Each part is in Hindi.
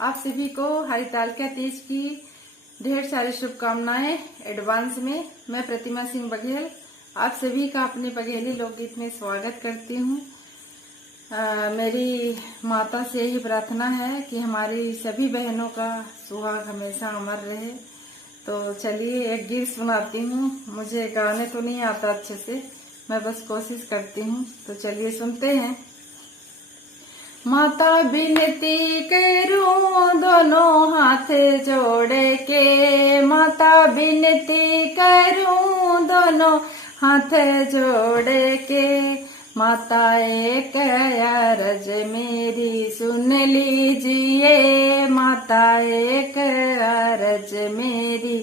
आप सभी को हरितालिका तीज की ढेर सारी शुभकामनाएं एडवांस में। मैं प्रतिमा सिंह बघेल आप सभी का अपने बघेली लोकगीत में स्वागत करती हूँ। मेरी माता से यही प्रार्थना है कि हमारी सभी बहनों का सुहाग हमेशा अमर रहे। तो चलिए एक गीत सुनाती हूँ। मुझे गाने तो नहीं आता अच्छे से, मैं बस कोशिश करती हूँ। तो चलिए सुनते हैं। माता बिनती करूं दोनों हाथ जोड़ के, माता बिनती करूं दोनों हाथ जोड़ के, माता एक अरज मेरी सुन लीजिए, माता एक अरज मेरी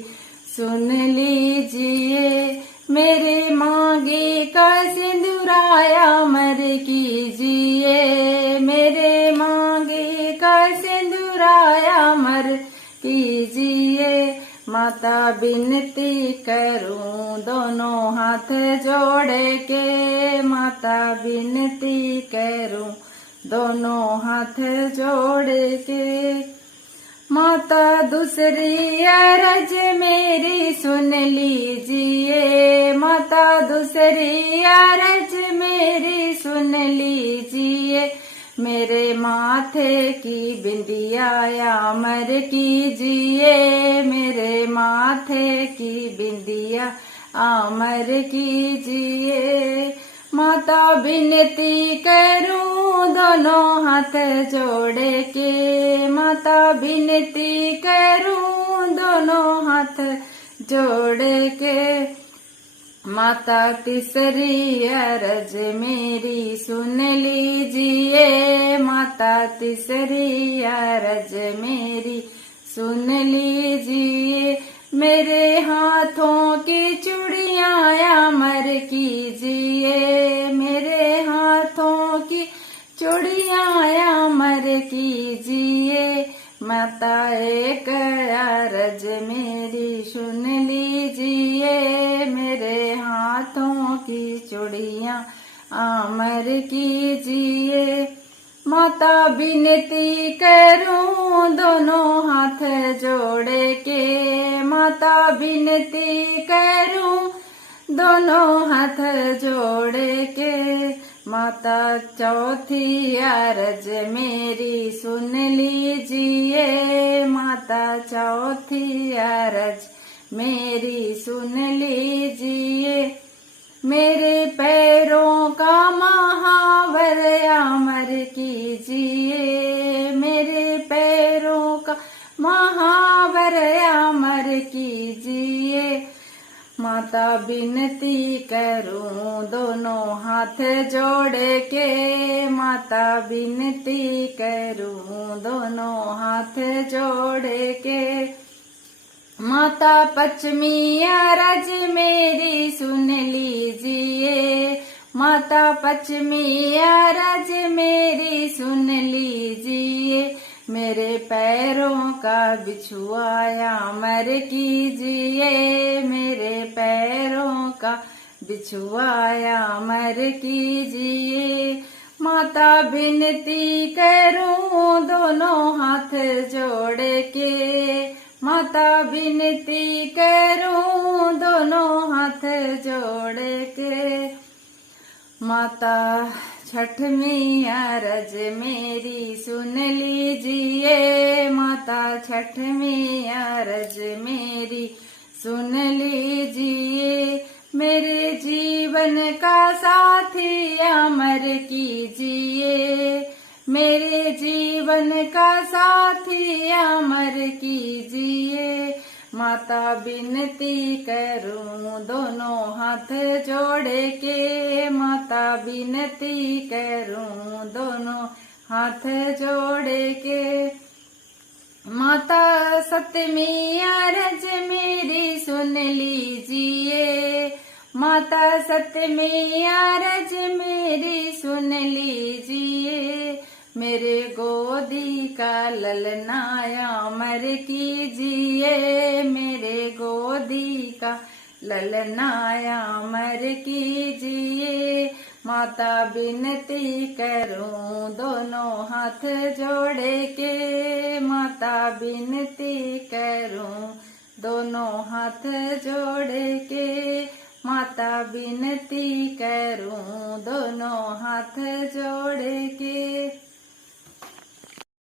सुन लीजिए, मेरे मांगे का सिंदूराया अमर कीजिए, मेरे मांगे का सिंदूराया अमर कीजिए, माता बिनती करूं दोनों हाथ जोड़ के, माता बिनती करूं दोनों हाथ जोड़ के, माता दूसरी अरज मेरी सुन लीजिए, माता दूसरी अरज मेरी सुन लीजिए, मेरे माथे की बिंदिया अमर कीजिए, मेरे माथे की बिंदिया अमर कीजिए, माता बिनती करूं दोनों हाथ जोड़ के, माता बिनती करूं दोनों हाथ जोड़ के, माता तीसरी अरज मेरी सुन लीजिए, माता तीसरी अरज मेरी सुन लीजिए, मेरे हाथों की चूड़ियां अमर कीजिए, मेरे हाथों की चूड़ियां अमर कीजिए, माता एक अरज मेरी सुन लीजिए, मेरे हाथों की चूड़ियां अमर कीजिए, माता बिनती करूं दोनों हाथ जोड़ के, माता बिनती करूं दोनों हाथ जोड़ के, माता चौथी अरज मेरी सुन लीजिए, माता चौथी अरज मेरी सुन लीजिए, मेरे पैरों का महावर अमर कीजिए, मेरे पैरों का महावर अमर कीजिए, माता बिनती करूं दोनों हाथ जोड़ के, माता बिनती करूं दोनों हाथ जोड़ के, माता पश्चिमी अरज मेरी सुन लीजिए, माता पश्चिमी अरज मेरी सुन लीजिए, मेरे पैरों का बिछुआ अमर कीजिए, मेरे पैरों का बिछुआ अमर कीजिए, माता बिनती करूं दोनों हाथ जोड़ के, माता बिनती करूं दोनों हाथ जोड़ के, माता छठवीं अरज मेरी सुन लीजिए, माता छठवीं अरज मेरी सुन लीजिए, मेरे जीवन का साथी अमर कीजिए, मेरे जीवन का साथी अमर कीजिए, माता बिनती करूं दोनों हाथ जोड़ के, माता बिनती करूं दोनों हाथ जोड़ के, माता सतमी अरज मेरी सुन लीजिए, माता सतमी अरज मेरी सुन लीजिए, मेरे गोदी का ललना अमर कीजिए, मेरे गोदी का ललना अमर कीजिए, माता बिनती करूं दोनों हाथ जोड़ के, माता विनती करूं दोनों हाथ जोड़ के, माता विनती करूं दोनों हाथ जोड़ के।